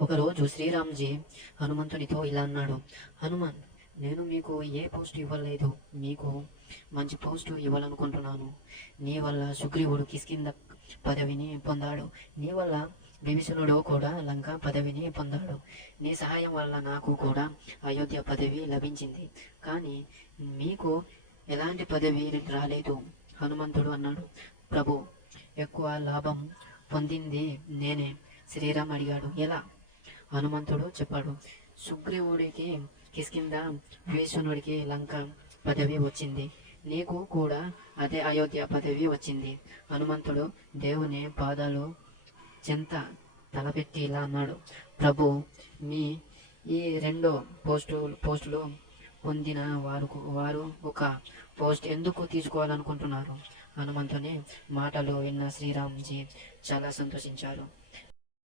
ఒకరోజు శ్రీరామ్జీ హనుమంతునితో ఇలా అన్నాడు హనుమాన్ నేను మీకు ఏ పోస్ట్ ఇవ్వలేదు. మీకు మంచి పోస్ట్ ఇవ్వాలనుకుంటున్నాను. నీ వల్ల సుగ్రీవుడు కిష్కింద పదవిని పొందాడు. నీ వల్ల విభీషణుడు కూడా లంక పదవిని పొందాడు. నీ సహాయం వల్ల నాకు కూడా అయోధ్య పదవి లభించింది. కానీ మీకు ఎలాంటి పదవి రాలేదు హనుమంతుడు అన్నాడు. ప్రభు ఎక్కువ లాభం పొందింది నేనే శ్రీరామ్ అడిగాడు. ఎలా? హనుమంతుడు చెప్పాడు సుగ్రీవుడికి కిష్కింద విభీషణుడికి లంక పదవి వచ్చింది. నీకు కూడా అదే అయోధ్య పదవి వచ్చింది. హనుమంతుడు దేవుని పాదాలు చెంత తలపెట్టి ఇలా అన్నాడు ప్రభు మీ ఈ రెండో పోస్టు పోస్టులు పొందిన వారు వారు ఒక పోస్ట్ ఎందుకు తీసుకోవాలనుకుంటున్నారు? హనుమంతుని మాటలు విన్న శ్రీరామ్జీ చాలా సంతోషించారు.